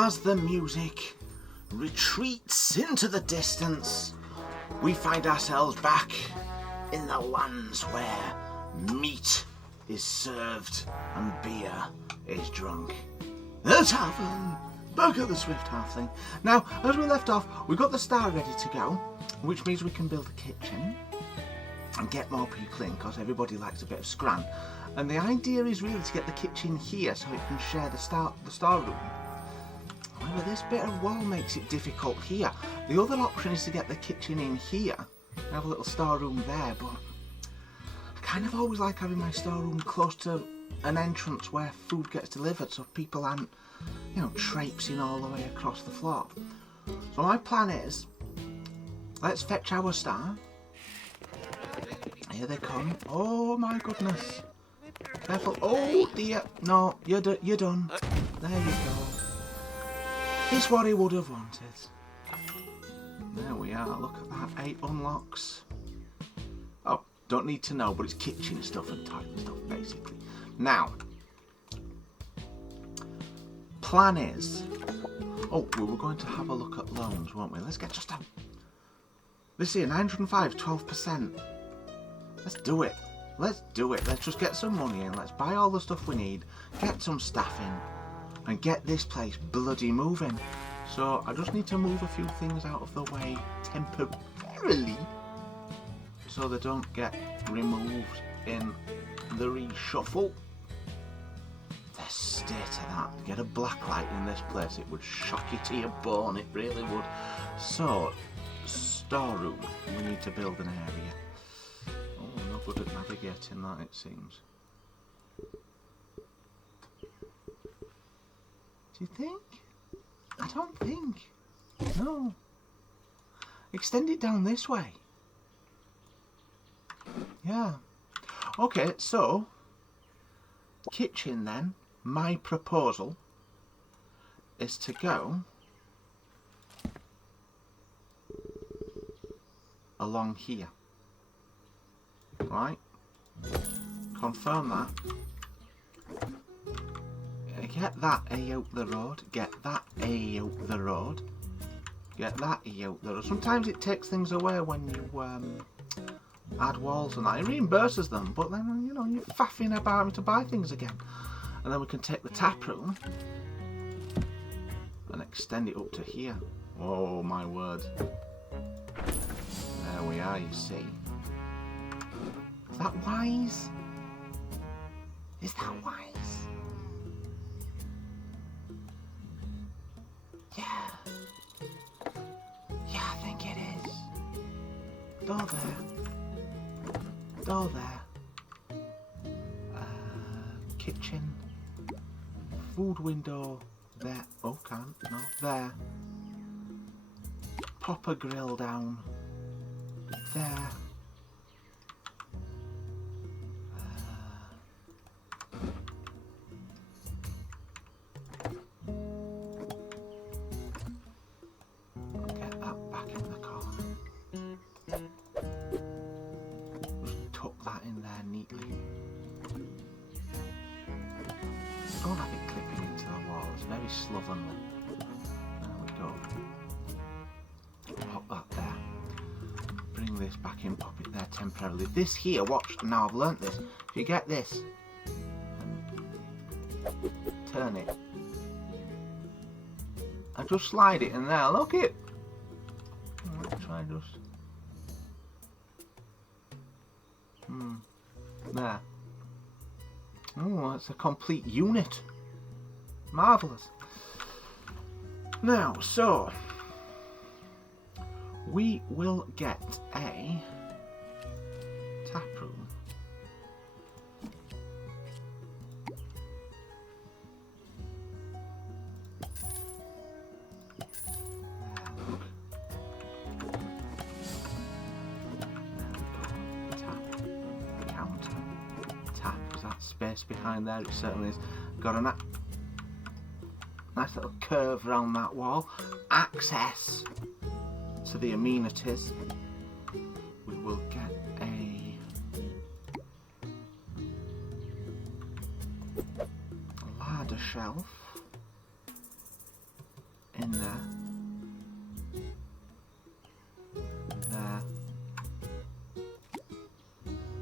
as the music retreats into the distance, we find ourselves back in the lands where meat is served and beer is drunk. The tavern! Back at the Swift Halfling. Now, as we left off, we got the star ready to go, which means we can build a kitchen and get more people in, because everybody likes a bit of scran. And the idea is really to get the kitchen here so it can share the storeroom. However, this bit of wall makes it difficult here. The other option is to get the kitchen in here and have a little storeroom there, but I kind of always like having my storeroom close to an entrance where food gets delivered so people aren't, you know, traipsing all the way across the floor. So my plan is, let's fetch our star. Here they come. Oh my goodness. Careful. Oh dear. No, you're done. There you go. It's what he would have wanted. There we are. Look at that. 8 unlocks. Oh, don't need to know, but it's kitchen stuff and toilet stuff, basically. Now, plan is... Oh, we were going to have a look at loans, weren't we? Let's get just a... This here, 905, 12%. Let's do it. Let's do it. Let's just get some money in. Let's buy all the stuff we need, get some staff in, and get this place bloody moving. So I just need to move a few things out of the way temporarily so they don't get removed in the reshuffle. The state of that. Get a black light in this place, it would shock you to your bone, it really would. So, storeroom. We need to build an area. Oh, I'm not good at navigating that, it seems. Do you think? I don't think. No. Extend it down this way. Yeah. Okay, so kitchen then. My proposal is to go along here. Right? Confirm that. Get that A out the road, get that A out the road, get that E out the road. Sometimes it takes things away when you add walls and that. It reimburses them, but then, you know, you're faffing about having to buy things again. And then we can take the tap room and extend it up to here. Oh my word. There we are, you see. Is that wise? Is that wise? Yeah. Yeah, I think it is. Door there. Door there. Kitchen. Food window there. Oh, can't. No, there. Proper grill down. There. Don't have it clipping into the wall, it's very slovenly. There we go. Pop that there. Bring this back in, pop it there temporarily. This here, watch, now I've learnt this. If you get this, and turn it, and just slide it in there, look it. Let's try just... There. Oh, it's a complete unit. Marvellous. Now, so we will get a tap room. Space behind there, it certainly is. Got a nice little curve around that wall. Access to the amenities. We will get a ladder shelf. in there. There.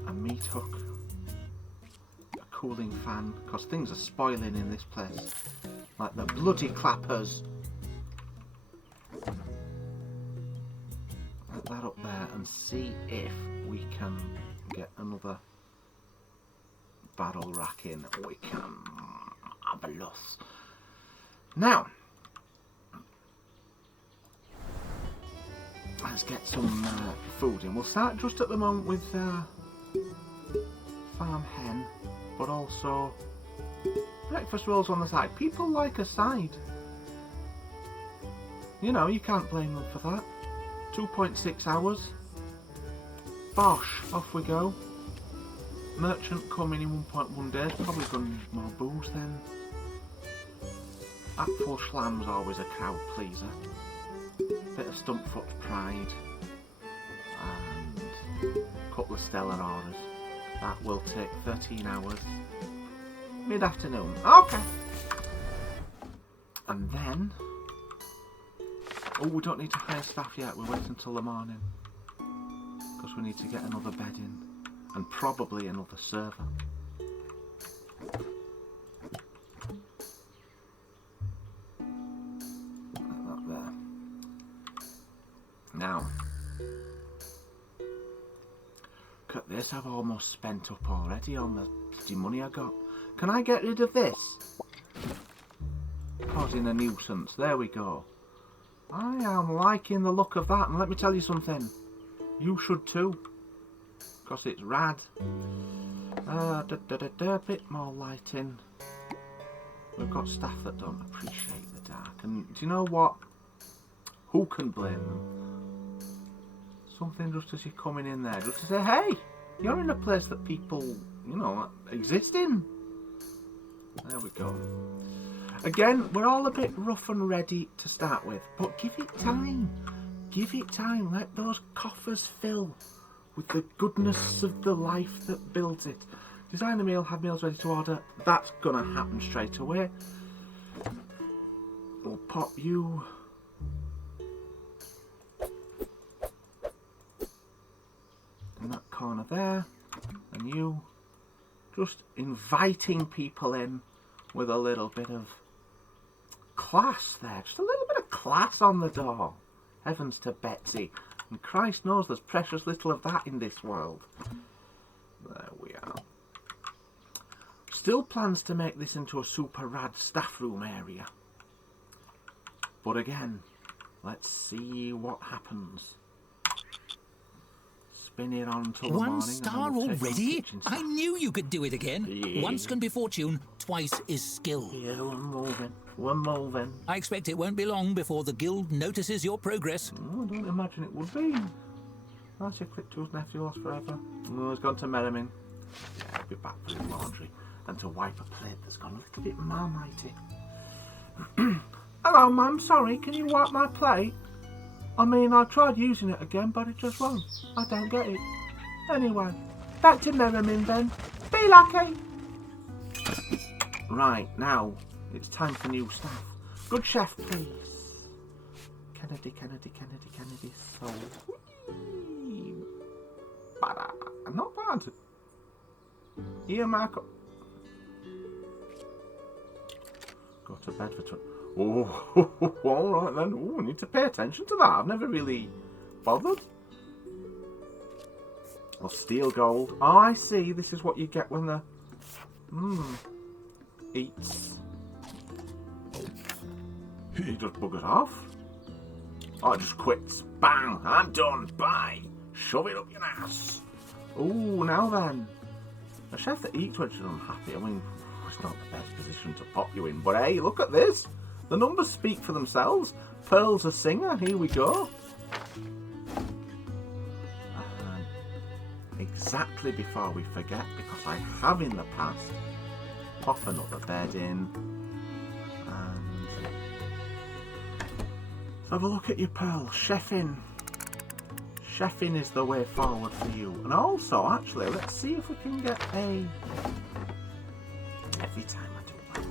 A meat hook. A cooling fan, because things are spoiling in this place. Like the bloody clappers. Let that up there and see if we can get another barrel rack in. We can have a look. Now, let's get some food in. We'll start just at the moment with farm hen, but also breakfast rolls on the side. People like a side. You know, you can't blame them for that. 2.6 hours. Bosh, off we go. Merchant coming in 1.1 days. Probably gonna more booze then. Apple Schlam's always a crowd pleaser. Bit of Stumpfoot's pride. And a couple of stellar orders. That will take 13 hours. Mid-afternoon. Okay. And then... oh, we don't need to hire staff yet. We'll wait until the morning. Because we need to get another bed in. And probably another server. Now, look at this, I've almost spent up already on the bloody money I got. Can I get rid of this? Causing a nuisance, there we go. I am liking the look of that, and let me tell you something. You should too. Because it's rad. Bit more lighting. We've got staff that don't appreciate the dark. And do you know what? Who can blame them? Something just as you're coming in there, just to say, hey, you're in a place that people, you know, exist in. There we go. Again, we're all a bit rough and ready to start with, but give it time. Give it time. Let those coffers fill with the goodness of the life that builds it. Design a meal, have meals ready to order. That's gonna happen straight away. We'll pop you... in that corner there, and you just inviting people in with a little bit of class there, just a little bit of class on the door. Heavens to Betsy, and Christ knows there's precious little of that in this world. There we are. Still plans to make this into a super rad staff room area, but again, let's see what happens. Spin it on till the morning. 1 star already? I knew you could do it again. Yeah. Once can be fortune, twice is skill. Yeah, we're moving. We're moving. I expect it won't be long before the guild notices your progress. Oh, I don't imagine it would be. That's your Click Tools nephew lost forever. Oh, he's gone to Merriman. Yeah, he'll be back for his laundry. And to wipe a plate that's gone a little bit marmitey. Hello, Mum. Sorry, can you wipe my plate? I mean, I tried using it again, but it just won't. I don't get it. Anyway, back to Merriman then. Be lucky. Right, now, it's time for new staff. Good chef, please. Kennedy. So, not bad. Here, Marco. Go to bed for 20. Oh, alright then. Oh, I need to pay attention to that. I've never really bothered. Well, steel gold. Oh, I see. This is what you get when the... eats. He just buggers off. Oh, it just quits. Bang! I'm done. Bye. Shove it up your ass. Oh, now then. A chef that eats when she's unhappy. I mean, it's not the best position to pop you in. But hey, look at this. The numbers speak for themselves. Pearl's a singer. Here we go. Exactly before we forget, because I have in the past, pop another bed in. And let's have a look at your Pearl. Chefing. Chefing is the way forward for you. And also, actually, let's see if we can get a... Every time I do that.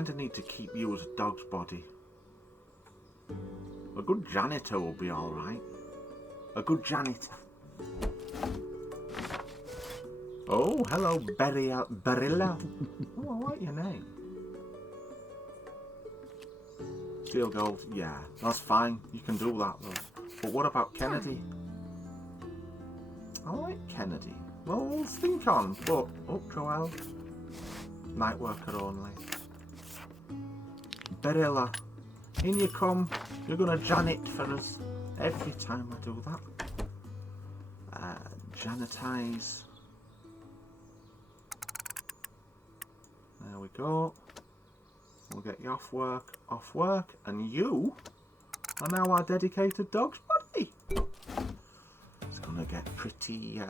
kind of need to keep you as a dog's body. A good janitor will be alright. A good janitor. Oh, hello, Barilla. Oh, I like your name. Steel gold, yeah, that's fine. You can do that though. But what about Kennedy? I like Kennedy. Well, we'll think on, but oh, Joel. Night worker only. Barilla, in you come. You're gonna janet for us every time I do that. Janitize. There we go. We'll get you off work, and you are now our dedicated dog's body. It's gonna get pretty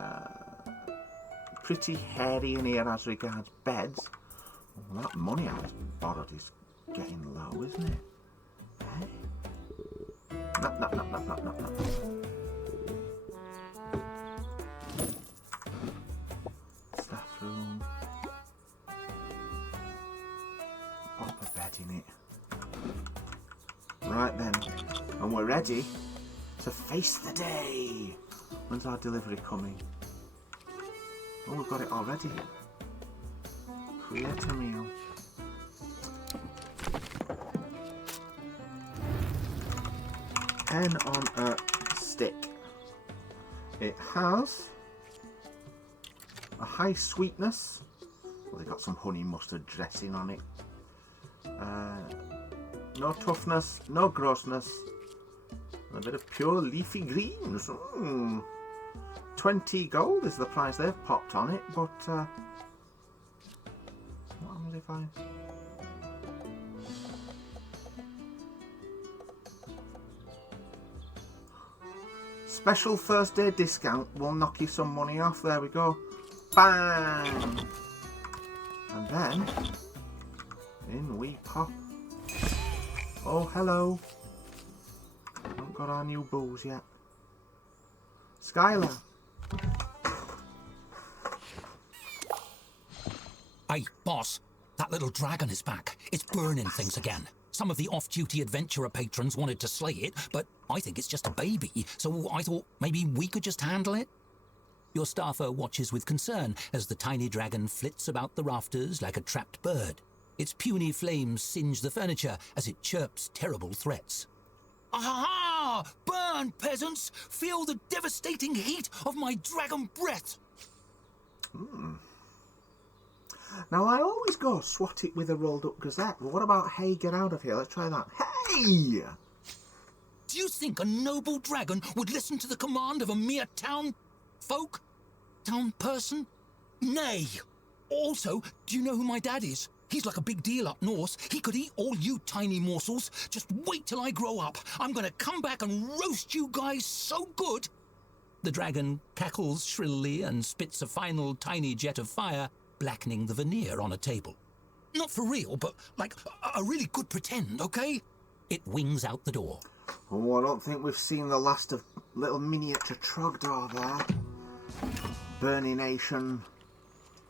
hairy in here as regards beds. Well, that money I borrowed is getting low, isn't it? Hey? No. Staff room. Pop a bed in it. Right then, and we're ready to face the day. When's our delivery coming? Oh, we've got it already. Create a meal. Hen on a stick. It has a high sweetness. Well, they got some honey mustard dressing on it. No toughness, no grossness. A bit of pure leafy greens. 20 gold is the price they've popped on it, but what happens if I... Special first day discount will knock you some money off. There we go. Bang! And then in we pop. Oh, hello. Haven't got our new booze yet. Skyler. Hey, boss. That little dragon is back. It's burning things again. Some of the off-duty adventurer patrons wanted to slay it, but I think it's just a baby, so I thought maybe we could just handle it. Your staffer watches with concern as the tiny dragon flits about the rafters like a trapped bird. Its puny flames singe the furniture as it chirps terrible threats. Aha! Burn, peasants! Feel the devastating heat of my dragon breath! Now, I always go swat it with a rolled-up gazette, but what about hey, get out of here? Let's try that. Hey! Do you think a noble dragon would listen to the command of a mere town person? Nay! Also, do you know who my dad is? He's like a big deal up north. He could eat all you tiny morsels. Just wait till I grow up. I'm gonna come back and roast you guys so good. The dragon cackles shrilly and spits a final tiny jet of fire, blackening the veneer on a table. Not for real, but like a really good pretend, okay? It wings out the door. Oh, I don't think we've seen the last of little miniature Trogdor there. Burnination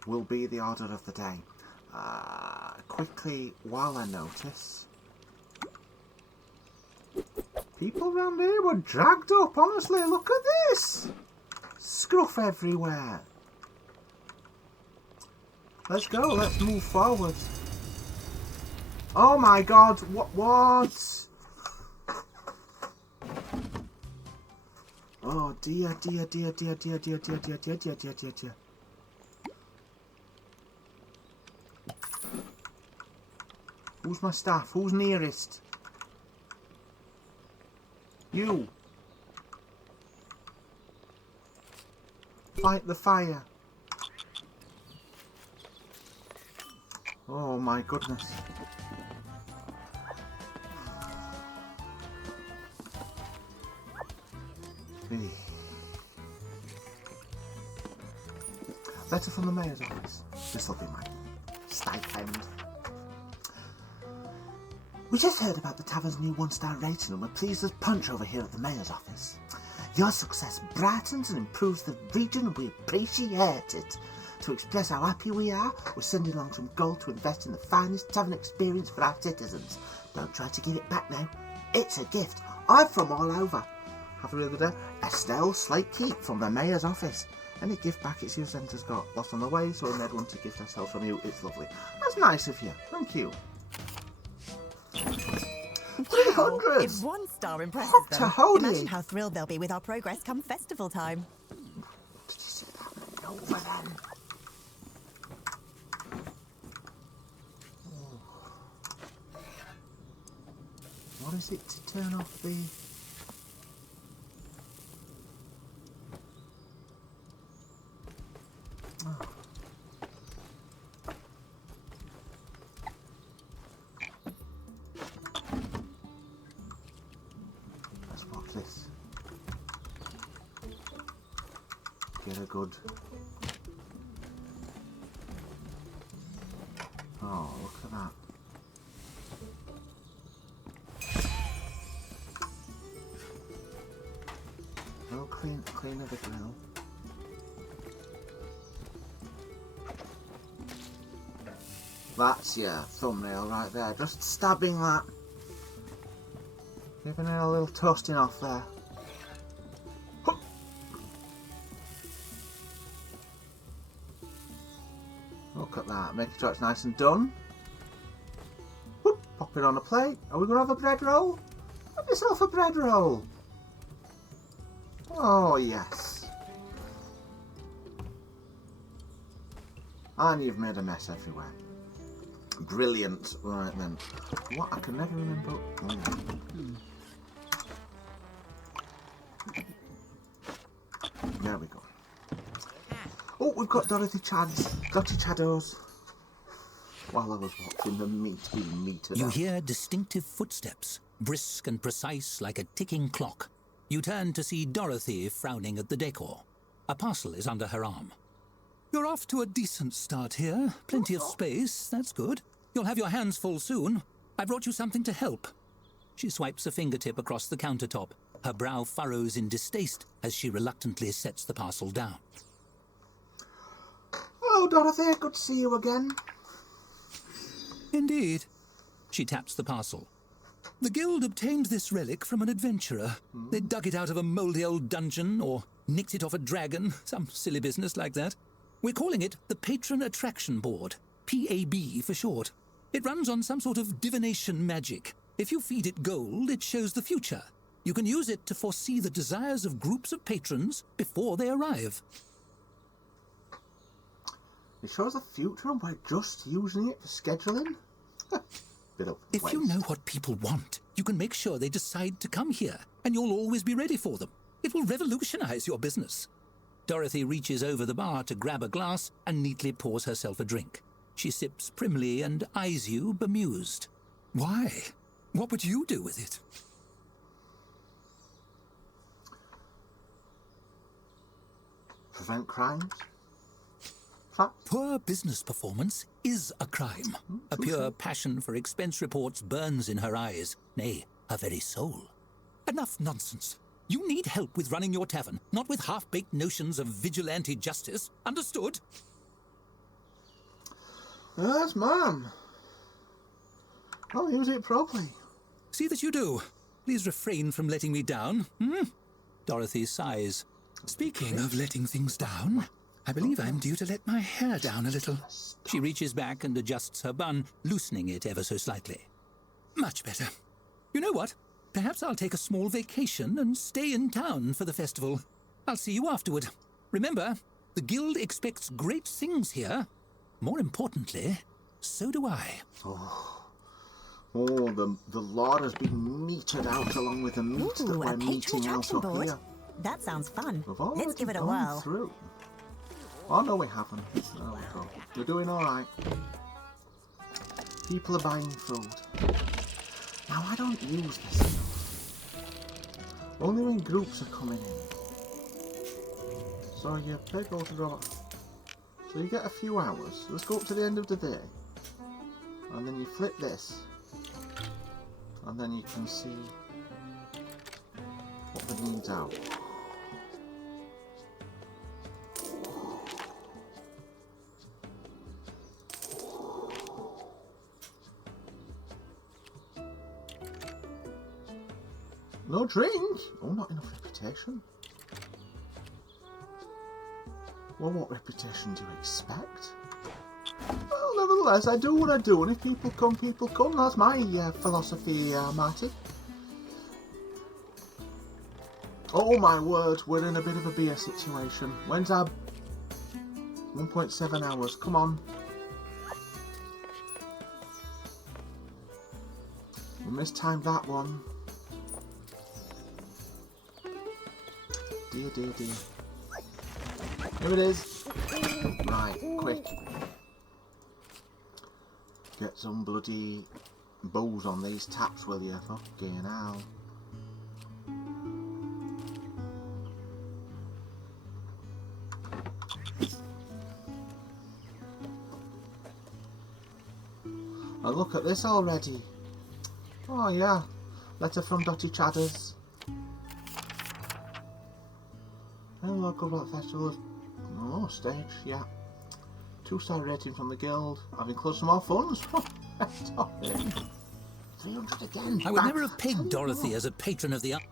will be the order of the day. Quickly, while I notice, people around here were dragged up, honestly, look at this! Scruff everywhere. Let's go, let's move forward. Oh my god, what? Oh dear. Who's my staff? Who's nearest? You. Fight the fire. Oh my goodness. Letter from the mayor's office. This'll be my stipend. We just heard about the tavern's new 1-star rating and we're pleased as punch over here at the mayor's office. Your success brightens and improves the region and we appreciate it. to express how happy we are, we're sending along some gold to invest in the finest tavern experience for our citizens. Don't try to give it back now. It's a gift. I'm from all over. Have a really good day. Estelle Slate Keep from the Mayor's office. Any gift packets you sent us got lost on the way, so we made one to gift ourselves from you. It's lovely. That's nice of you. Thank you. 300! If 1 star impresses Hot to them, hold imagine you. how thrilled they'll be with our progress come festival time. Did you see that over then? What is it to turn off the... Oh. Let's watch this. Get a good... Oh, look at that. Well, clean of the grill. That's your thumbnail right there. Just stabbing that. Giving it a little toasting off there. Look at that. Making sure it's nice and done. Whoop, pop it on a plate. Are we going to have a bread roll? Have yourself a bread roll. Oh, yes. And you've made a mess everywhere. Brilliant. Right then. What? I can never remember. There we go. Oh, we've got Dorothy Chaddos. While I was watching the meat being meated You out. hear distinctive footsteps, brisk and precise like a ticking clock. You turn to see Dorothy frowning at the decor. A parcel is under her arm. You're off to a decent start here. Plenty of space, that's good. You'll have your hands full soon. I brought you something to help. She swipes a fingertip across the countertop. Her brow furrows in distaste as she reluctantly sets the parcel down. Hello, Dorothy. Good to see you again. Indeed. She taps the parcel. The guild obtained this relic from an adventurer. They dug it out of a mouldy old dungeon or nicked it off a dragon, some silly business like that. We're calling it the Patron Attraction Board, PAB for short. It runs on some sort of divination magic. If you feed it gold, it shows the future. You can use it to foresee the desires of groups of patrons before they arrive. It shows the future and we're just using it for scheduling? Bit of If waste. you know what people want, you can make sure they decide to come here, and you'll always be ready for them. It will revolutionize your business. Dorothy reaches over the bar to grab a glass and neatly pours herself a drink. She sips primly and eyes you bemused. Why? What would you do with it? Prevent crimes? Poor business performance is a crime. A pure passion for expense reports burns in her eyes, nay, her very soul. Enough nonsense. You need help with running your tavern, not with half-baked notions of vigilante justice. Understood? Yes, ma'am. I'll use it properly. See that you do. Please refrain from letting me down. Dorothy sighs. Speaking of letting things down, I believe I'm due to let my hair down a little. She reaches back and adjusts her bun, loosening it ever so slightly. Much better. You know what? Perhaps I'll take a small vacation and stay in town for the festival. I'll see you afterward. Remember, the guild expects great things here. More importantly, so do I. The lard has been metered out along with the meat that Ooh, we're a patron meeting out attraction of board. here. That sounds fun. We've Let's already give it a gone whirl. through. Oh, no, we haven't. There we go. We're doing all right. People are buying food. Now, I don't use this stuff. Only when groups are coming in. So you pay gold to draw. So you get a few hours. Let's go up to the end of the day. And then you flip this. And then you can see what the needs are. No drink? Oh, not enough reputation. Well, what reputation do you expect? Well, nevertheless, I do what I do, and if people come, people come. That's my philosophy, Marty. Oh my word, we're in a bit of a beer situation. When's our 1.7 hours? Come on. We mistimed that one. Dear, dear, dear. Here it is. Right, quick. Get some bloody booze on these taps, will you? Fucking hell. Oh, look at this already. Oh yeah. Letter from Dotty Chadders. Hello, Cobalt Festival. Oh, stage, yeah. 2-star rating from the guild. Having close to more funds. 300 again. I would never have pegged Dorothy as a patron of the art.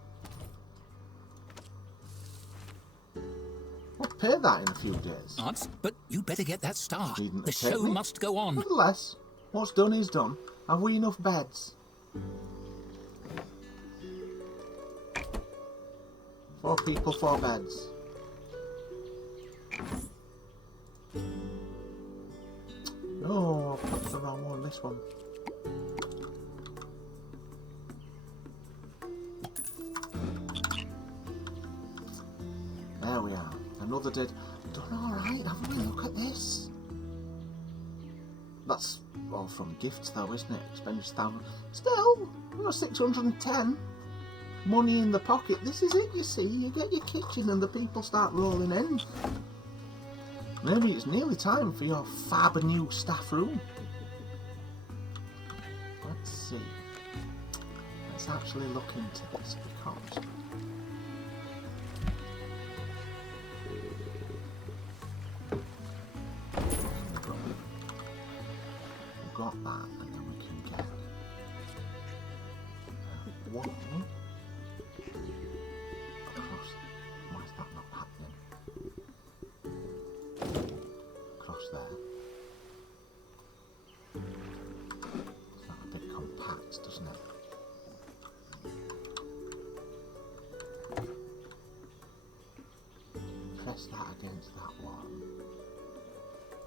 We'll pay that in a few days. Arts, but you better get that star. Needn't The take show me. must go on. Nevertheless, what's done is done. Have we enough beds? 4 people, 4 beds. Oh, I put the wrong one, this one. There we are. Another dead. Done alright, haven't we? Look at this. That's all from gifts though, isn't it? Expenditure 1,000. Still, 610. Money in the pocket. This is it, you see. You get your kitchen and the people start rolling in. Maybe it's nearly time for your fab new staff room. Let's see. Let's actually look into this because we've got that, and then we can get one across. Why is that not happening? Across there. It's not a bit compact, doesn't it? Press that against that one.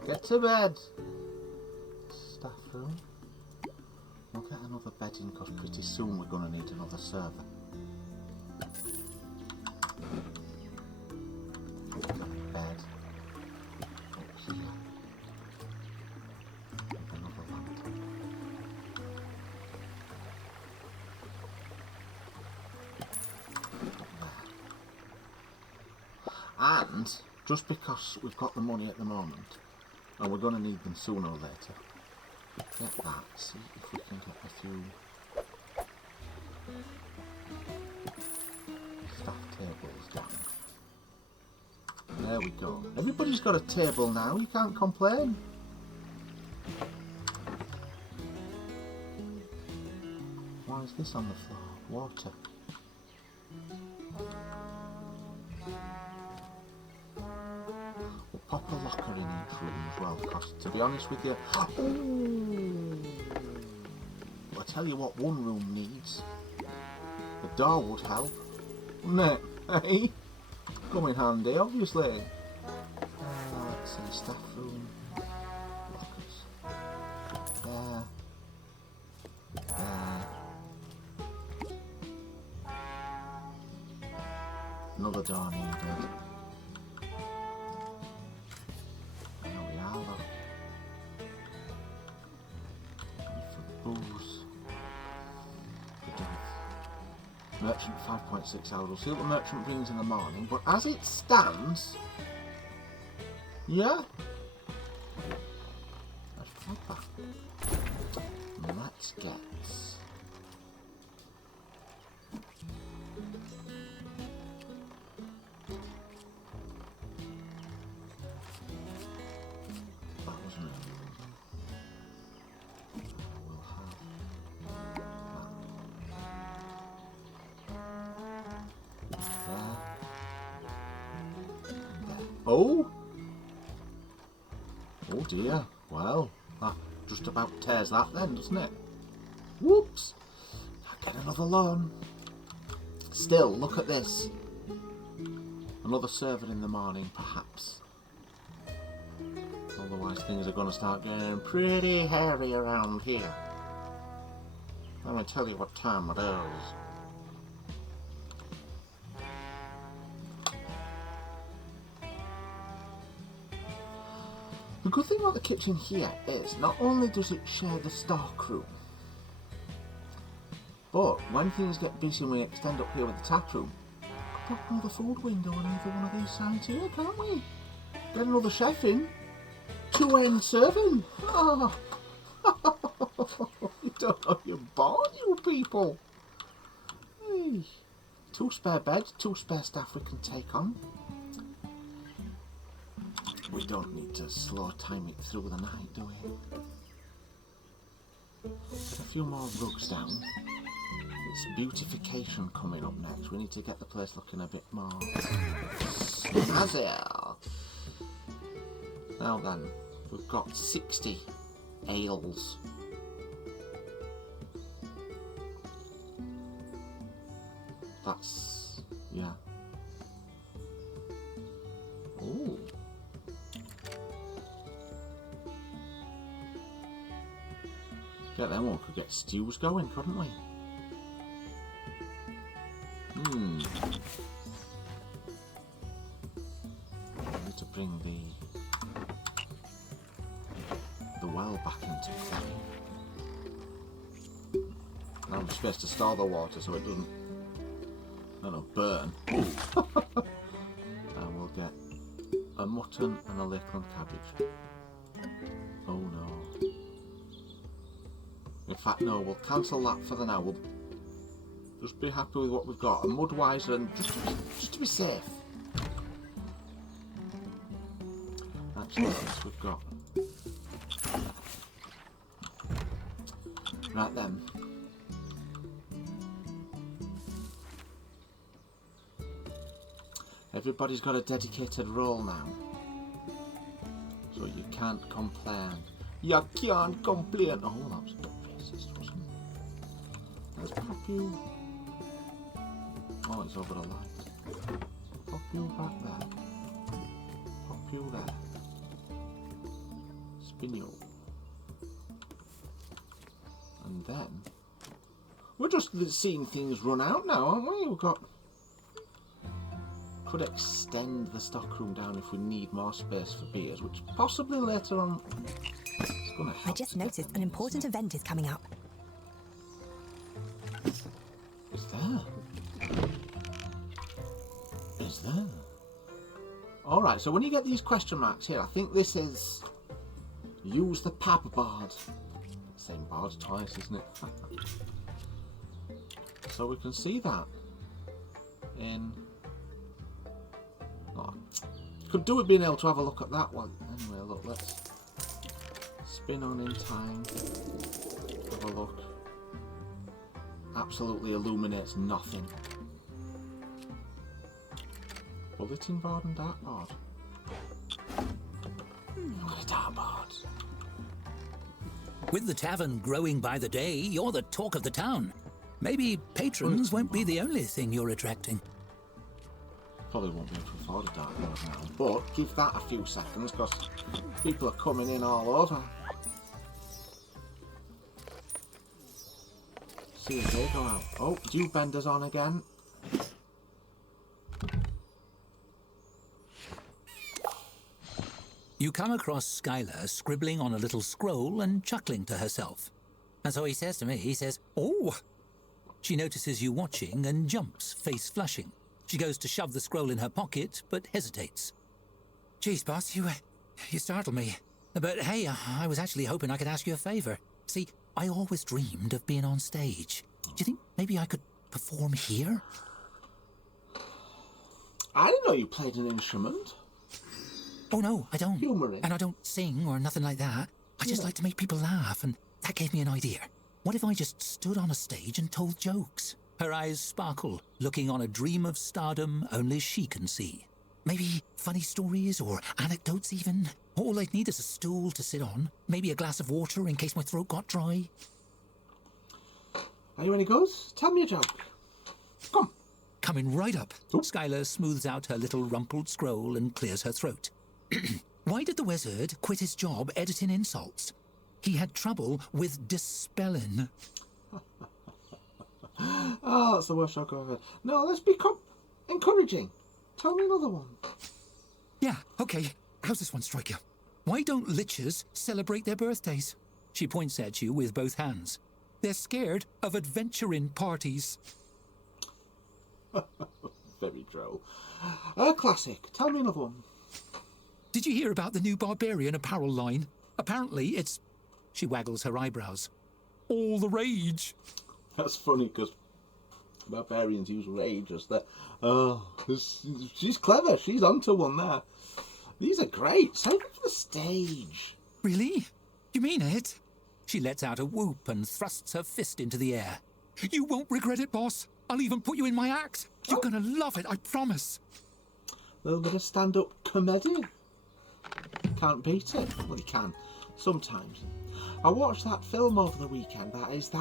Get to bed! Staff room. We'll get another bed in because pretty soon we're going to need another server. Bed. Up here. With another lantern. Up there. And just because we've got the money at the moment, and we're going to need them sooner or later, get that, see if we can get a few staff tables down. There we go. Everybody's got a table now, you can't complain. Why is this on the floor? Water. We'll pop a locker in each room as well, because to be honest with you, I'll tell you what one room needs. The door would help, wouldn't it? Hey? Come in handy, obviously. Let's see, staff room. Lockers. There. There. Another door needed. There we are, look. And for the booze. The death. Merchant 5.6 hours. We'll see what the merchant brings in the morning, but as it stands, yeah, let's have that. Let's get that wasn't it. We'll have that. Oh! Oh dear. Well, that just about tears that then, doesn't it? Whoops! I get another loan. Still, look at this. Another server in the morning, perhaps. Otherwise things are going to start getting pretty hairy around here. Let me tell you what time it is. The good thing about the kitchen here is not only does it share the stockroom, but when things get busy and we extend up here with the tap room, we can pop another food window on either one of these sides here, can't we? Get another chef in. Two-end serving. Oh. You don't know you're born, you people. Hey. 2 spare beds, 2 spare staff we can take on. We don't need to slow time it through the night, do we? Get a few more rugs down. It's beautification coming up next. We need to get the place looking a bit more snazzy. Now then, we've got 60 ales. That's, yeah. Ooh. Get them one, could get stews going, couldn't we? I need to bring the well back into play. Now I'm supposed to store the water so it doesn't, I don't know, burn. And we'll get a mutton and a Lakeland cabbage. Oh no. In fact, no, we'll cancel that for the now. We'll just be happy with what we've got. A Mudweiser and just to be safe. Actually, yes, we've got. Right then. Everybody's got a dedicated role now. So you can't complain. You can't complain. Oh, that was a bit racist, wasn't it? Let's pop you. Oh, it's over the light. Pop you back there. Pop you there. Spin you. And then we're just seeing things run out now, aren't we? We've got. Could extend the stockroom down if we need more space for beers, which possibly later on is going to help. I just noticed an important event is coming up. Is there? Is there? Alright, so when you get these question marks here, I think this is use the pab board. Same board twice, isn't it? So we can see that in. Oh, could do with being able to have a look at that one. Anyway, look, let's spin on in time. Have a look. Absolutely illuminates nothing. Bulletin board and dartboard. What a dartboard. With the tavern growing by the day, you're the talk of the town. Maybe patrons won't be the only thing you're attracting. Probably won't be able to afford a dartboard now, but give that a few seconds because people are coming in all over. See if they go out. Oh, dew bender's on again. You come across Skyler scribbling on a little scroll and chuckling to herself. And so he says to me, he says, "Oh!" She notices you watching and jumps, face flushing. She goes to shove the scroll in her pocket, but hesitates. "Geez, boss, you startled me. But hey, I was actually hoping I could ask you a favour. See, I always dreamed of being on stage. Do you think maybe I could perform here?" I didn't know you played an instrument. Oh no, I don't. Humouring. And I don't sing or nothing like that. I just like to make people laugh, and that gave me an idea. What if I just stood on a stage and told jokes? Her eyes sparkle, looking on a dream of stardom only she can see. Maybe funny stories or anecdotes even. All I'd need is a stool to sit on. Maybe a glass of water in case my throat got dry. Are you ready, Goes? Tell me a joke. Come. Coming right up. Oh. Skyler smooths out her little rumpled scroll and clears her throat. Why did the wizard quit his job editing insults? He had trouble with dispelling. Oh, that's the worst joke I've ever heard. No, let's be encouraging. Tell me another one. Yeah, okay. How's this one strike you? Why don't lichens celebrate their birthdays? She points at you with both hands. They're scared of adventuring parties. Very droll. Classic. Tell me another one. Did you hear about the new barbarian apparel line? Apparently it's... She waggles her eyebrows. All the rage. That's funny because barbarians use rage as their... Oh, she's clever. She's onto one there. These are great. Save them for the stage. Really? You mean it? She lets out a whoop and thrusts her fist into the air. You won't regret it, boss. I'll even put you in my act. You're gonna love it, I promise. A little bit of stand-up comedy. Can't beat it. Well, you can. Sometimes. I watched that film over the weekend. Is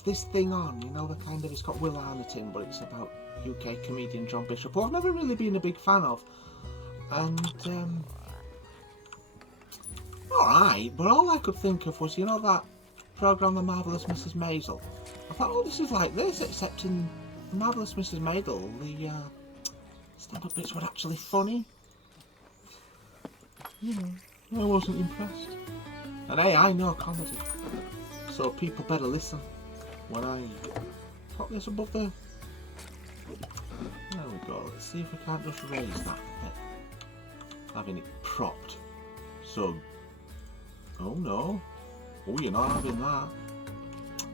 this thing on? You know, the kind of... It's got Will Arnett in, but it's about UK comedian John Bishop, who I've never really been a big fan of. And, alright, but all I could think of was, you know, that programme, The Marvellous Mrs. Maisel. I thought, oh, this is like this, except in The Marvellous Mrs. Maisel, the stand-up bits were actually funny. You know, I wasn't impressed. And hey, I know comedy, so people better listen when I put this above the... There we go, let's see if we can't just raise that a bit. Having it propped. So, oh no. Oh, you're not having that.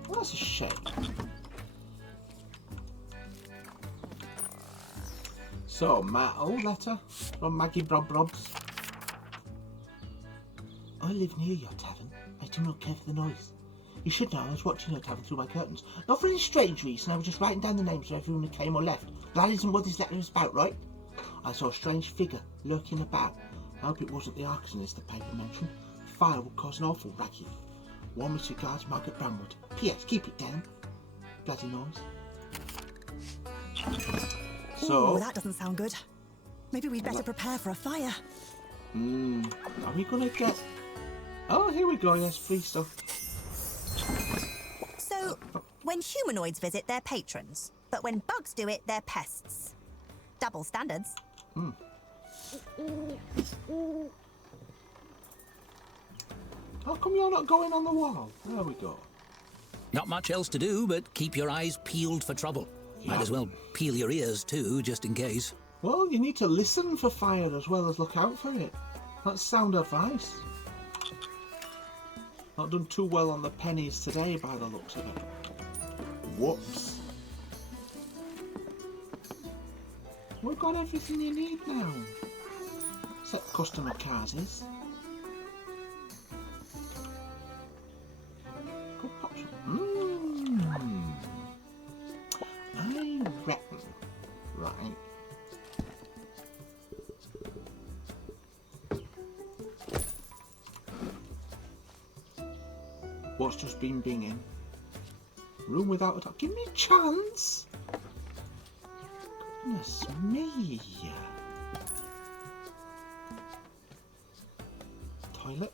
Well, that's a shame. So, letter from Maggie Brobs. I live near your tavern. I do not care for the noise. You should know I was watching your tavern through my curtains. Not for any strange reason, I was just writing down the names of everyone who came or left. That isn't what this letter is about, right? I saw a strange figure lurking about. I hope it wasn't the arsonist the paper mentioned. Fire would cause an awful racket. Warmest regards, Margaret Bramwood. P.S. Keep it down. Bloody noise. So... Ooh, that doesn't sound good. Maybe we'd better prepare for a fire. Are we gonna get... Oh, here we go, yes, free stuff. So, when humanoids visit, they're patrons. But when bugs do it, they're pests. Double standards. How come you're not going on the wall? There we go. Not much else to do but keep your eyes peeled for trouble. Might as well peel your ears too, just in case. Well, you need to listen for fire as well as look out for it. That's sound advice. Not done too well on the pennies today by the looks of it. Whoops. We've got everything you need now. Except customer cards. Good pop shop. I reckon. Right. What's just been binging? Room without a top. Give me a chance! Goodness me! Toilet.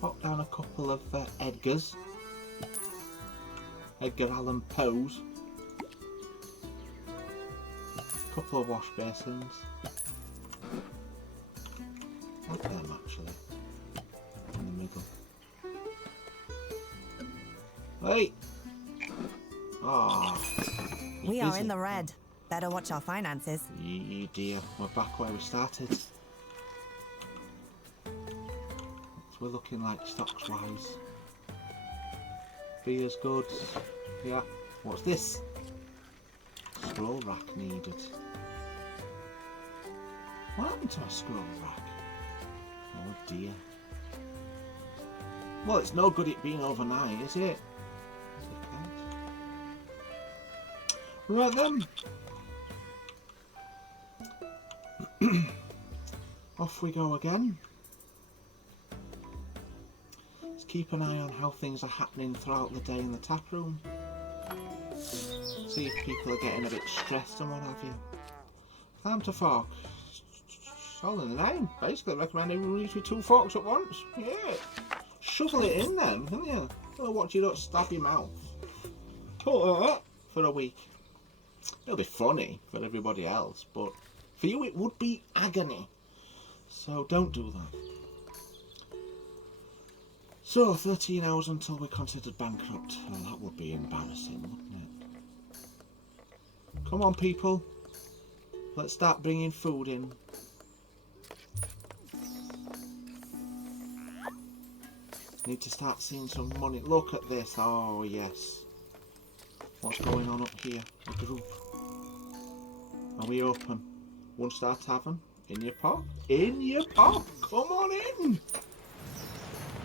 Pop down a couple of Edgars. Edgar Allan Poe's. Couple of wash basins. Like them actually. In the middle. Hey! Ah. We are in the red. Better watch our finances. Yeah, dear. We're back where we started. So we're looking like stocks wise. Beers, goods. Yeah. What's this? Scroll rack needed. What happened to my scroll rack? Oh dear. Well, it's no good it being overnight, is it? Right then. Off we go again. Let's keep an eye on how things are happening throughout the day in the tap room. See if people are getting a bit stressed and what have you. Time to fork. It's all in the name. Basically recommend everyone eats with 2 forks at once. Yeah. Shovel it in then, can't you? Don't watch you don't stab your mouth. For a week. It'll be funny for everybody else, but for you it would be agony. So don't do that. So 13 hours until we're considered bankrupt. Well, that would be embarrassing, wouldn't it? Come on, people. Let's start bringing food in. Need to start seeing some money. Look at this. Oh, yes. What's going on up here? A group. Are we open? 1-star tavern? In your pop? In your pop! Come on in!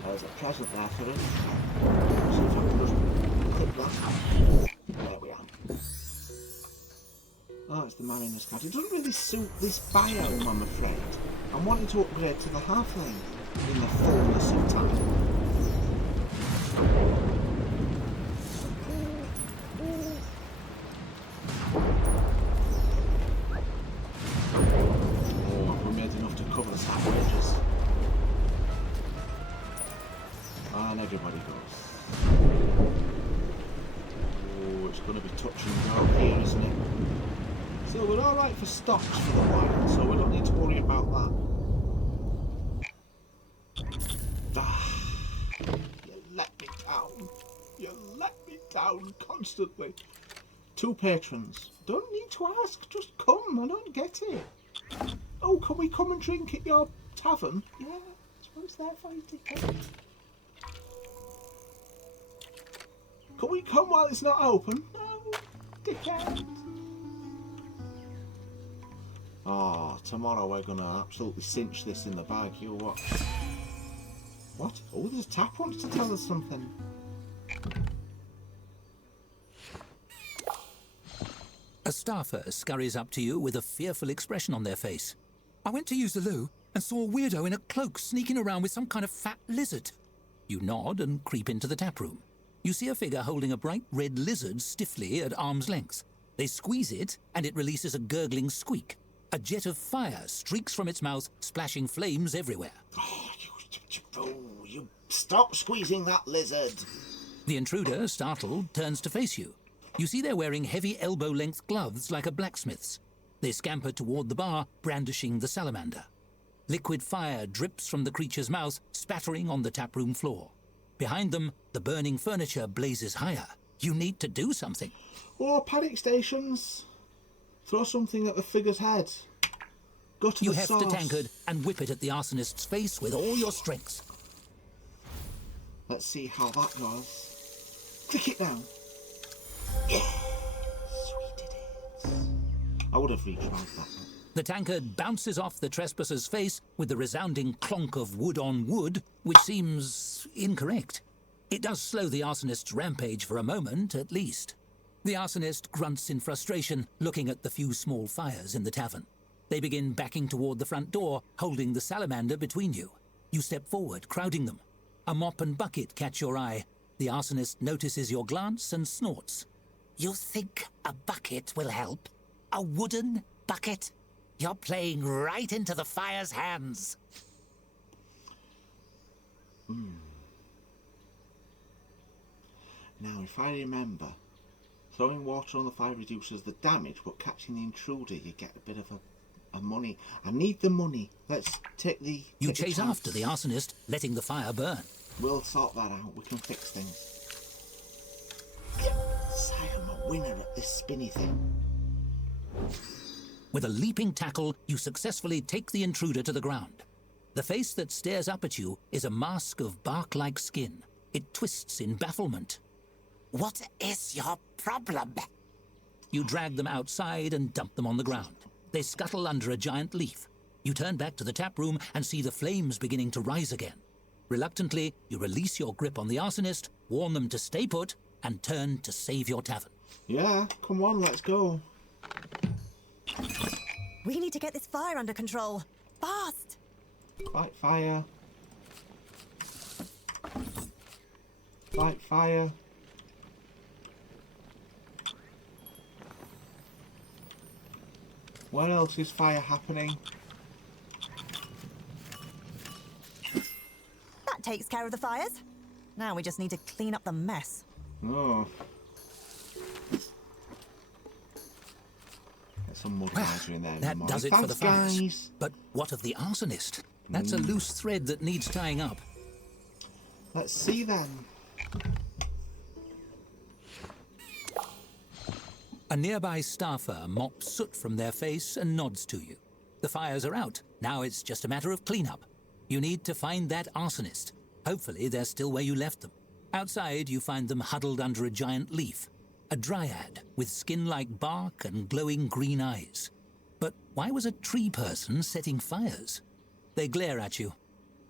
There's a present there for us. See if I can just click that. There we are. Oh, it's the Mariner's Card. It doesn't really suit this biome, I'm afraid. I'm wanting to upgrade to the halfling in the fullness of time. Oh, have we made enough to cover the staff wages? And everybody goes. Oh, it's going to be touch and go here, isn't it? So we're alright for stocks for the while, so we don't need to worry about that. Ah, you let me down. You let me down constantly. 2 patrons. Don't need to ask, just come. I don't get it. Oh, can we come and drink at your tavern? Yeah, that's what it's there for, you dickhead. Can we come while it's not open? No, dickhead. Oh, tomorrow we're gonna absolutely cinch this in the bag. You what? What? Oh, there's a tap wants to tell us something. A staffer scurries up to you with a fearful expression on their face. I went to use the loo and saw a weirdo in a cloak sneaking around with some kind of fat lizard. You nod and creep into the tap room. You see a figure holding a bright red lizard stiffly at arm's length. They squeeze it and it releases a gurgling squeak. A jet of fire streaks from its mouth, splashing flames everywhere. Oh, you stop squeezing that lizard. The intruder, startled, turns to face you. You see they're wearing heavy elbow-length gloves like a blacksmith's. They scamper toward the bar, brandishing the salamander. Liquid fire drips from the creature's mouth, spattering on the taproom floor. Behind them, the burning furniture blazes higher. You need to do something. Oh, panic stations. Throw something at the figure's head. Go to You the heft source. a tankard and whip it at the arsonist's face with all your strength. Let's see how that goes. Click it down. Yeah, sweet it is. I would have retried that. The tankard bounces off the trespasser's face with the resounding clonk of wood on wood, which seems incorrect. It does slow the arsonist's rampage for a moment, at least. The arsonist grunts in frustration, looking at the few small fires in the tavern. They begin backing toward the front door, holding the salamander between you. You step forward, crowding them. A mop and bucket catch your eye. The arsonist notices your glance and snorts. You think a bucket will help? A wooden bucket? You're playing right into the fire's hands. Now, if I remember, throwing water on the fire reduces the damage, but catching the intruder, you get a bit of a money. I need the money. Let's take the... You chase after the arsonist, letting the fire burn. We'll sort that out. We can fix things. Yes, I am a winner at this spinny thing. With a leaping tackle, you successfully take the intruder to the ground. The face that stares up at you is a mask of bark-like skin. It twists in bafflement. What is your problem? You drag them outside and dump them on the ground. They scuttle under a giant leaf. You turn back to the tap room and see the flames beginning to rise again. Reluctantly, you release your grip on the arsonist, warn them to stay put, and turn to save your tavern. Yeah, come on, let's go. We need to get this fire under control. Fast! Fight fire. Fight fire. Where else is fire happening? That takes care of the fires. Now we just need to clean up the mess. Oh. Get some mud geyser in there. in the That morning. does it for the Thanks, fires. guys. But what of the arsonist? That's a loose thread that needs tying up. Let's see then. A nearby staffer mops soot from their face and nods to you. The fires are out. Now it's just a matter of cleanup. You need to find that arsonist. Hopefully they're still where you left them. Outside, you find them huddled under a giant leaf. A dryad with skin like bark and glowing green eyes. But why was a tree person setting fires? They glare at you.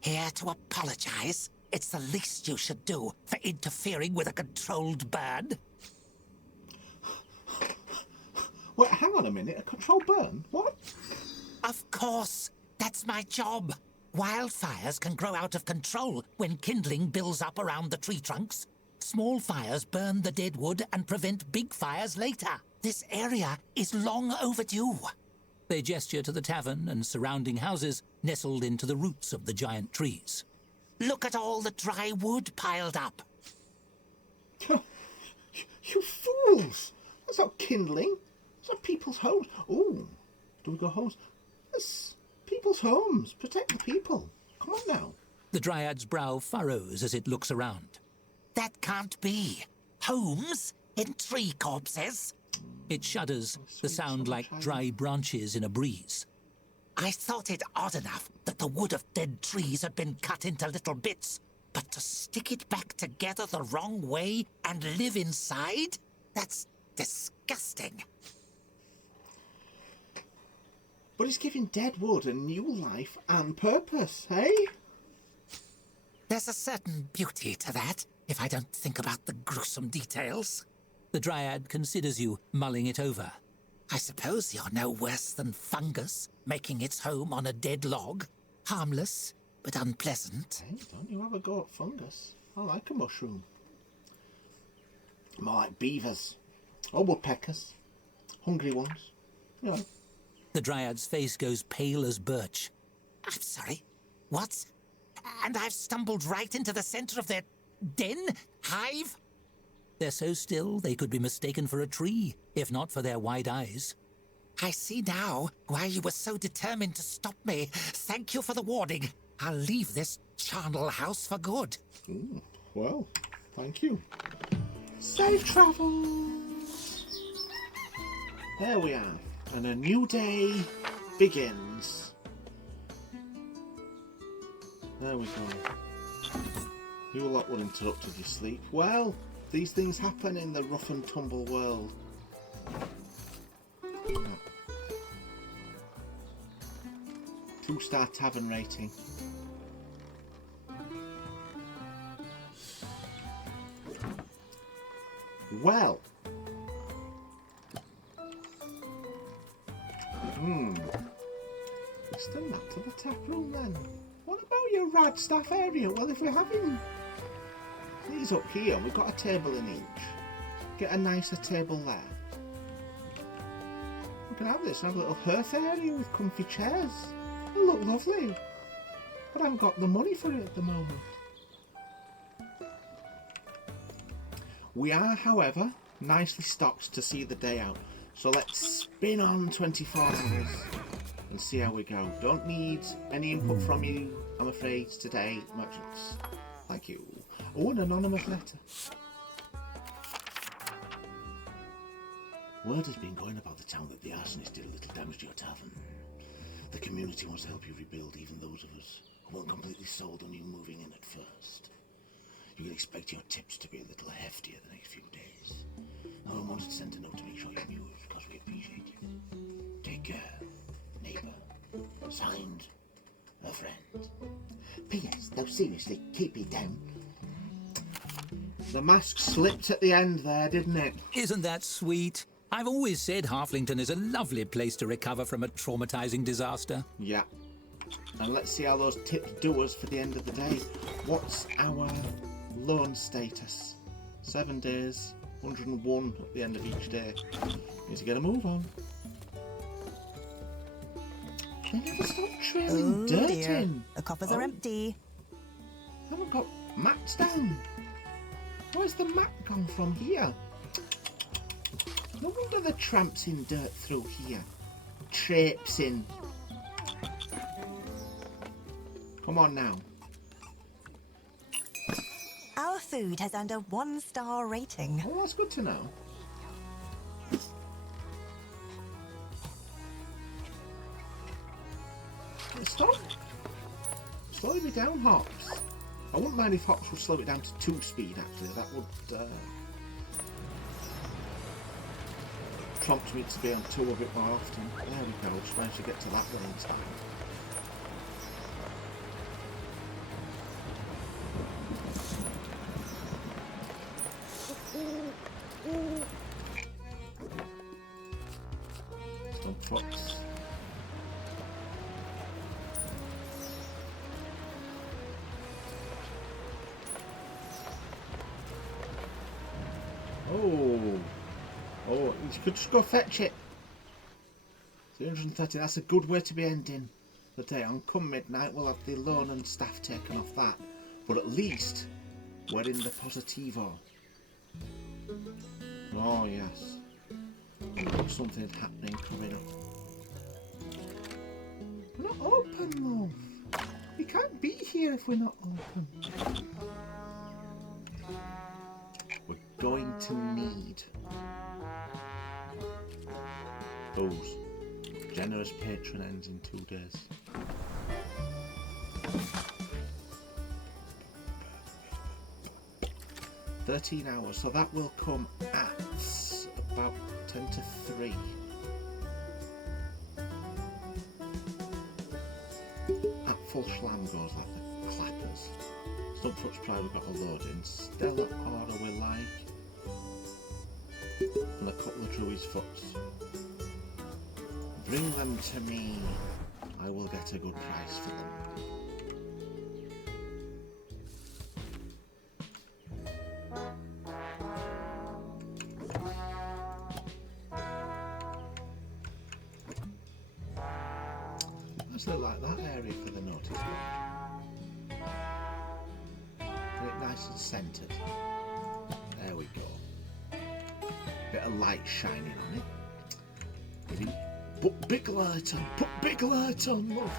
Here to apologize. It's the least you should do for interfering with a controlled bird. Wait, hang on a minute. A controlled burn? What? Of course, that's my job. Wildfires can grow out of control when kindling builds up around the tree trunks. Small fires burn the dead wood and prevent big fires later. This area is long overdue. They gesture to the tavern and surrounding houses nestled into the roots of the giant trees. Look at all the dry wood piled up. You fools! That's not kindling. It's not people's homes. Oh, do we go homes? That's people's homes. Protect the people. Come on now. The dryad's brow furrows as it looks around. That can't be. Homes in tree corpses. It shudders, the sound like dry branches in a breeze. I thought it odd enough that the wood of dead trees had been cut into little bits, but to stick it back together the wrong way and live inside? That's disgusting. But it's giving dead wood a new life and purpose, hey? There's a certain beauty to that, if I don't think about the gruesome details. The dryad considers you, mulling it over. I suppose you're no worse than fungus, making its home on a dead log. Harmless, but unpleasant. Hey, don't you have a go at fungus? I like a mushroom. More like beavers. Or woodpeckers. Hungry ones. You know. The dryad's face goes pale as birch. I'm sorry. What? And I've stumbled right into the center of their den? Hive? They're so still they could be mistaken for a tree, if not for their wide eyes. I see now why you were so determined to stop me. Thank you for the warning. I'll leave this charnel house for good. Well, thank you. Safe travels! There we are. And a new day begins. There we go. You lot would interrupted your sleep. Well, these things happen in the rough and tumble world. 2-star tavern rating. Well. Send that to the tap room then. What about your rad staff area? Well, if we're having these up here, we've got a table in each. Get a nicer table there. We can have this and have a little hearth area with comfy chairs. It'll look lovely. But I haven't got the money for it at the moment. We are, however, nicely stocked to see the day out. So let's spin on 24 hours and see how we go. Don't need any input from you, I'm afraid, today, merchants. Thank you. Oh, an anonymous letter. Word has been going about the town that the arsonist did a little damage to your tavern. The community wants to help you rebuild, even those of us who weren't completely sold on you moving in at first. You can expect your tips to be a little heftier the next few days. I wanted to send a note to make sure you knew it because we appreciate you. Take care, neighbour. Signed, a friend. P.S. No, seriously, keep it down. The mask slipped at the end there, didn't it? Isn't that sweet? I've always said Halflington is a lovely place to recover from a traumatizing disaster. Yeah. And let's see how those tips do us for the end of the day. What's our loan status? 7 days, 101 at the end of each day. Need to get a move on. They never stop trailing dirt dear. in. The coffers are empty. Haven't got mats down. Where's the mat gone from here? No wonder the tramp's in dirt through here. Traipsing. Come on now. Our food has earned a 1-star rating. Oh, that's good to know. Stop. Slow me down, Hops. I wouldn't mind if Hops would slow it down to 2 speed, actually. That would prompt me to be on 2 a bit more often. There we go. Just managed to get to that one in time. Some fox. Oh, you could just go fetch it. 330, that's a good way to be ending the day. On come midnight, we'll have the loan and staff taken off that. But at least, we're in the positivo. Oh, yes. Something happening coming up. We're not open, love. We can't be here if we're not open. We're going to need booze. Generous patron ends in 2 days. $13 hours, so that will come at about 10 to 3. At full schlam goes like the clappers. Stumpfoot's Pride we've got a load in. Stellar Order we like. And a couple of Druid's Foots. Bring them to me. I will get a good price for them. I just look like that area for the notice board. Get it nice and centered. There we go. Bit of light shining on it. Maybe put big light on. Put big light on, love.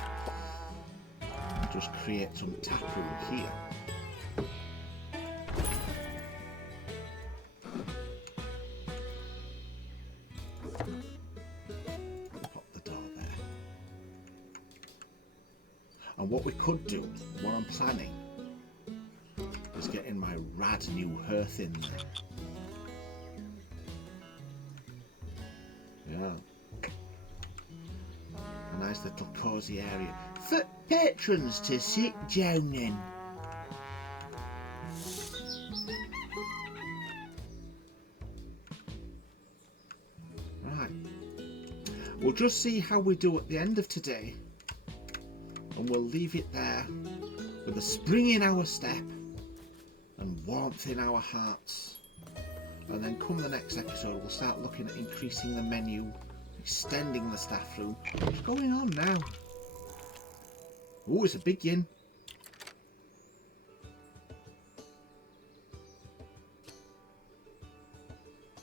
Just create some tap room here. Pop the door there. And what we could do, what I'm planning, is getting my rad new hearth in there. Yeah. A nice little cosy area for patrons to sit down in. Right. We'll just see how we do at the end of today. And we'll leave it there with a spring in our step and warmth in our hearts. And then come the next episode, we'll start looking at increasing the menu, extending the staff room. What's going on now? Oh, it's a big yin.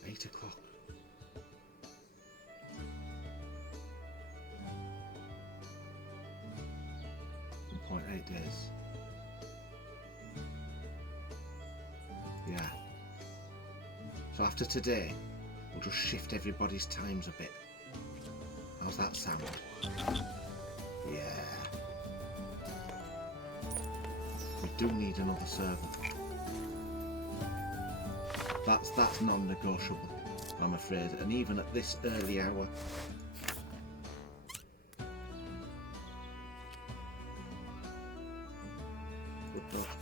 $8 o'clock. 1.8 days. Yeah. So after today, we'll just shift everybody's times a bit. How's that sound? Yeah. We do need another server. That's non-negotiable, I'm afraid. And even at this early hour,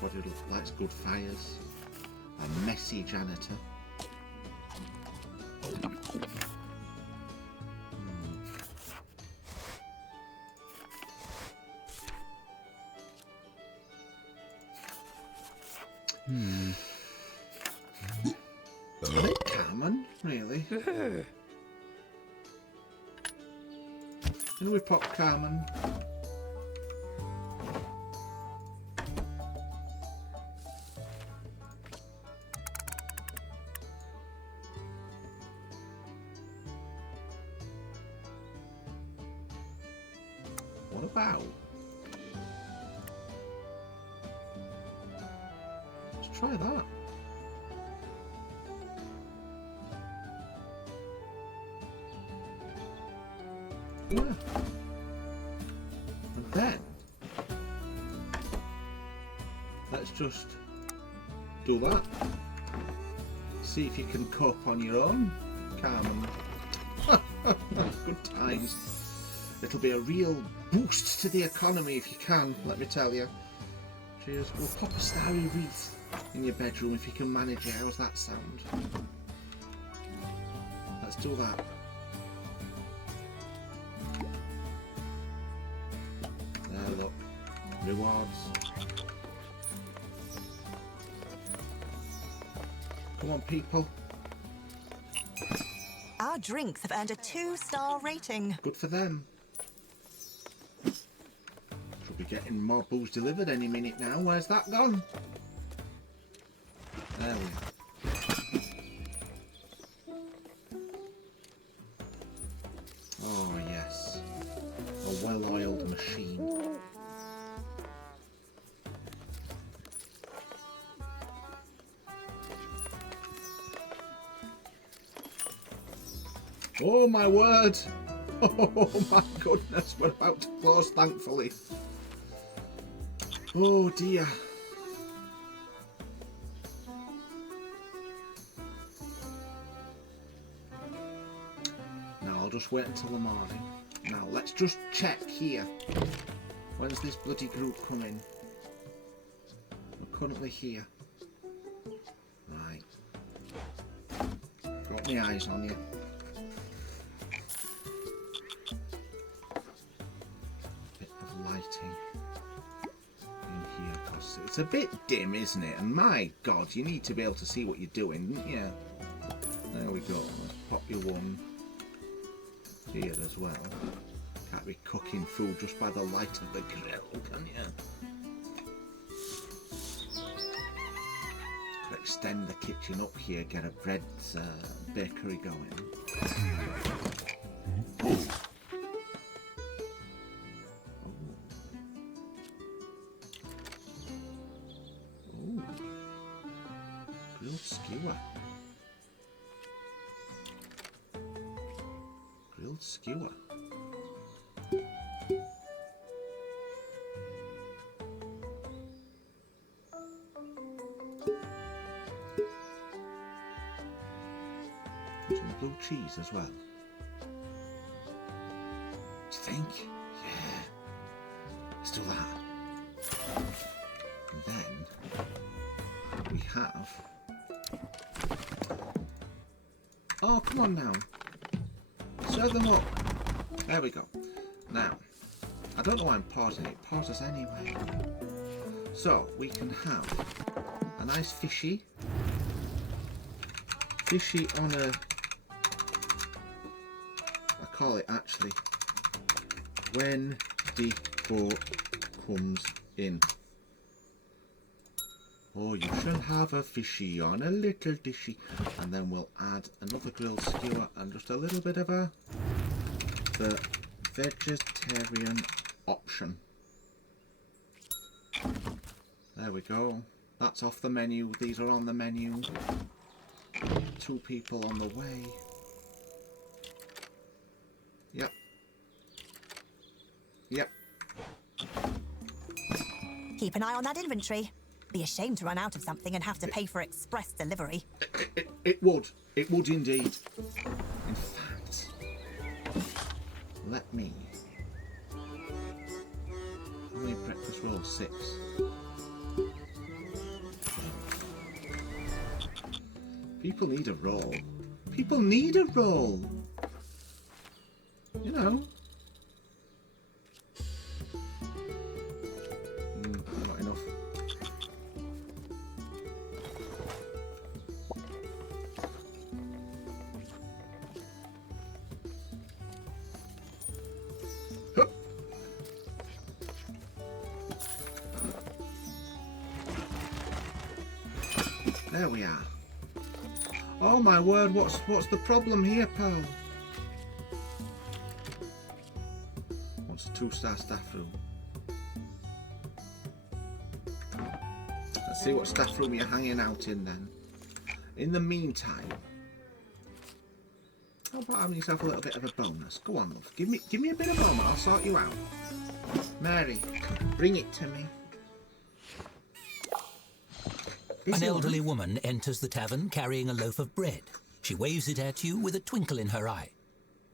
everybody likes good fires. A mess messy janitor. A bit common, really. And we pop Carmen. What about? Let's try that. Yeah. And then let's just do that. See if you can cope on your own, Carmen. Good times. It'll be a real boost to the economy if you can, let me tell you. Cheers. We'll pop a starry wreath in your bedroom if you can manage it. How's that sound? Let's do that. There, look. Rewards. Come on, people. Our drinks have earned a 2-star rating. Good for them. Should be getting more booze delivered any minute now. Where's that gone? There we are. Oh yes. A well-oiled machine. Oh my word! Oh my goodness, we're about to close, thankfully. Oh dear. Now I'll just wait until the morning. Now let's just check here. When's this bloody group coming? We're currently here. Right. Got my eyes on you. It's a bit dim, isn't it? And my God, you need to be able to see what you're doing, don't you? There we go. Let's pop you one here as well. Can't be cooking food just by the light of the grill, can you? Could extend the kitchen up here, get a bread bakery going. Grilled skewer. Grilled skewer. Some blue cheese as well. Do you think? Yeah. Let's do that. And then we have... Oh, come on now. Serve them up. There we go. Now, I don't know why I'm pausing it. Pauses anyway. So, we can have a nice fishy. Fishy on a... I call it actually when the fork comes in. Oh, you shall have a fishy on a little dishy. And then we'll add another grilled skewer and just a little bit of the vegetarian option. There we go. That's off the menu. These are on the menu. 2 people on the way. Yep. Yep. Keep an eye on that inventory. Be ashamed to run out of something and have to pay for express delivery. It would. It would indeed. In fact, let me... How many breakfast rolls? 6. People need a roll. People need a roll. You know. Not enough. Hup. There we are. Oh my word, what's the problem here, pal? What's a 2-star staff room? Let's see what staff room you're hanging out in then. In the meantime, how about having yourself a little bit of a bonus? Go on, love. Give me a bit of bonus, I'll sort you out. Mary, bring it to me. An elderly woman enters the tavern carrying a loaf of bread. She waves it at you with a twinkle in her eye.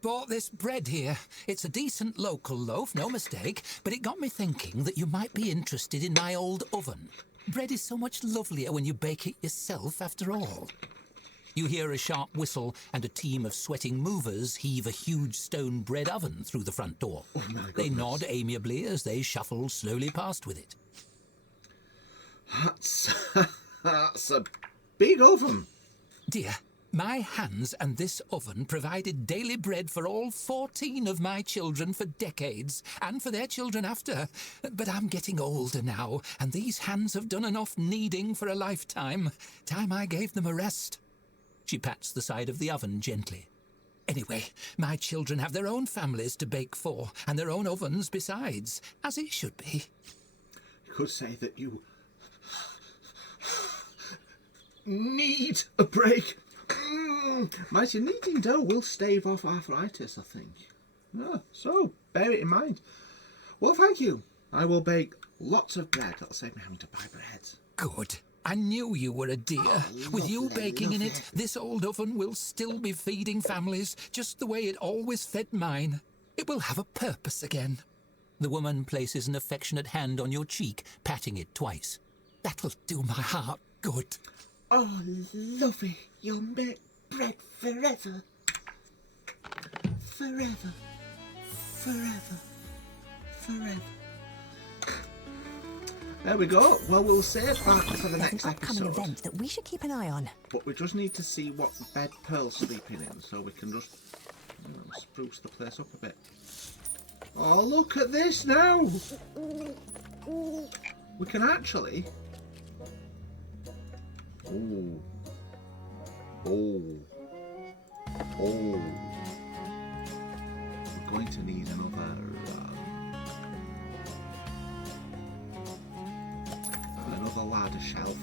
Bought this bread here. It's a decent local loaf, no mistake, but it got me thinking that you might be interested in my old oven. Bread is so much lovelier when you bake it yourself, after all. You hear a sharp whistle and a team of sweating movers heave a huge stone bread oven through the front door. Oh my goodness. They nod amiably as they shuffle slowly past with it. That's a big oven. Dear, my hands and this oven provided daily bread for all 14 of my children for decades, and for their children after. But I'm getting older now, and these hands have done enough kneading for a lifetime. Time I gave them a rest. She pats the side of the oven gently. Anyway, my children have their own families to bake for, and their own ovens besides, as it should be. You could say that you need a break. Mighty kneading dough will stave off arthritis, I think. So, bear it in mind. Well, thank you. I will bake lots of bread. That'll save me having to buy bread. Good. I knew you were a dear. With you baking in it, this old oven will still be feeding families, just the way it always fed mine. It will have a purpose again. The woman places an affectionate hand on your cheek, patting it twice. That'll do my heart good. Oh, lovely. You'll make bread forever. Forever. Forever. Forever. There we go. Well, we'll save that for the next There's an upcoming episode. event that we should keep an eye on. But we just need to see what bed Pearl's sleeping in, so we can just spruce the place up a bit. Oh, look at this now! We can actually... Oh. We're going to need another ladder shelf.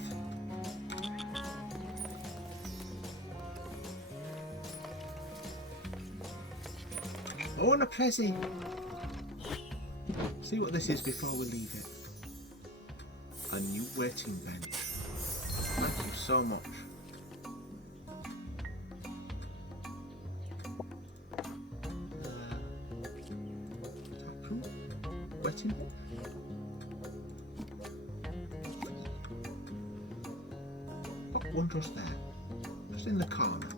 Oh, and a prezi. See what this is before we leave it. A new waiting bench. Thank you so much. Waiting bench. One just there, just in the corner.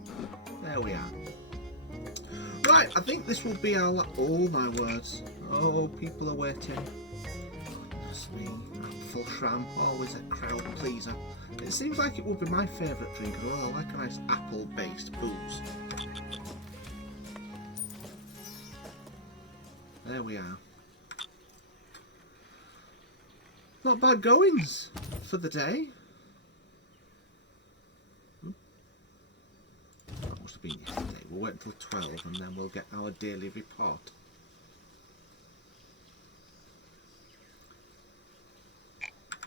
There we are. Right, I think this will be our oh my words. Oh, people are waiting. Goodness me, apple shram, always a crowd pleaser. It seems like it would be my favourite drink. Oh, I like a nice apple-based booze. There we are. Not bad goings for the day. Must have been yesterday. We'll wait until 12 and then we'll get our daily report.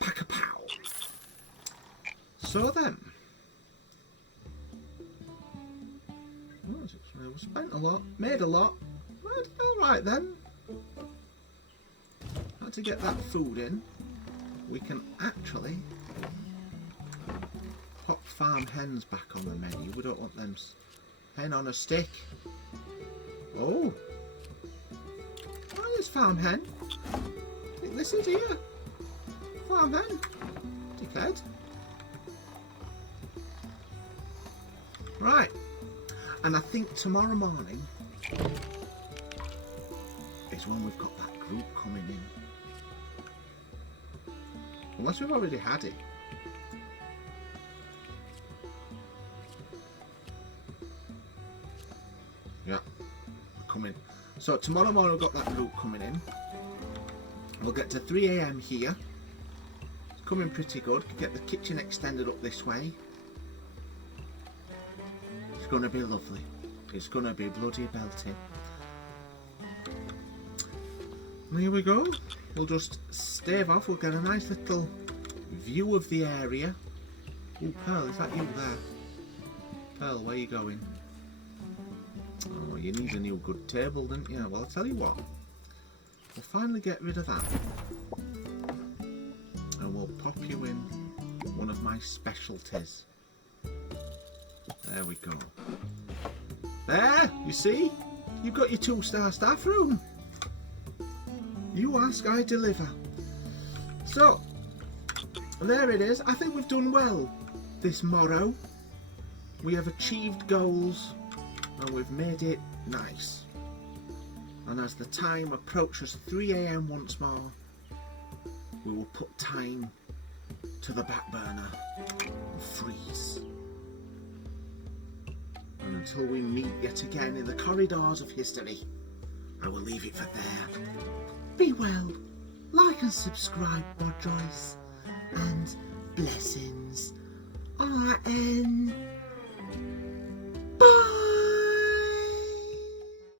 Pack-a-pow. So then, we spent a lot, made a lot. Alright then. Had to get that food in. We can actually pop farm hens back on the menu. We don't want them. Hen on a stick. Oh. Oh, there's farm hen. Listen to you. Farm hen. Dickhead. Right. And I think tomorrow morning is when we've got that group coming in. Unless we've already had it. Yeah, we're coming. So tomorrow morning we've got that group coming in. We'll get to 3 AM here. It's coming pretty good. Get the kitchen extended up this way. It's going to be lovely. It's going to be bloody belting. And here we go. We'll just stave off. We'll get a nice little view of the area. Oh, Pearl, is that you there? Pearl, where are you going? Oh, you need a new good table, didn't you? Well, I'll tell you what. We'll finally get rid of that. And we'll pop you in one of my specialties. There we go. There, you see? You've got your 2-star staff room. You ask, I deliver. So, there it is. I think we've done well this morrow. We have achieved goals and we've made it nice. And as the time approaches 3 AM once more, we will put time to the back burner and freeze. And until we meet yet again in the corridors of history, I will leave it for there. Be well, like and subscribe, Mod Joyce, and blessings. RN.